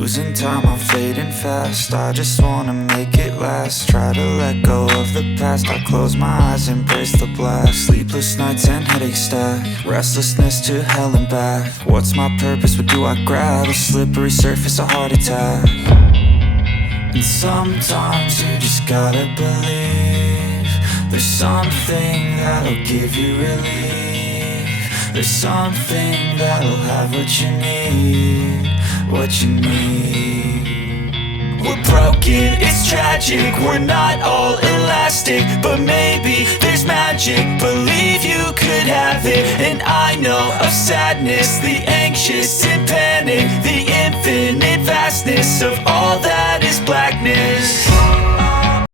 Losing time, I'm fading fast. I just wanna make it last. Try to let go of the past. I close my eyes, embrace the blast. Sleepless nights and headaches stack. Restlessness to hell and back. What's my purpose? What do I grab? A slippery surface, a heart attack. And sometimes you just gotta believe there's something that'll give you relief. There's something that'll have what you need, what you need. We're broken, it's tragic, we're not all elastic, but maybe there's magic. Believe you could have it. And I know of sadness, the anxious and panic, the infinite vastness of all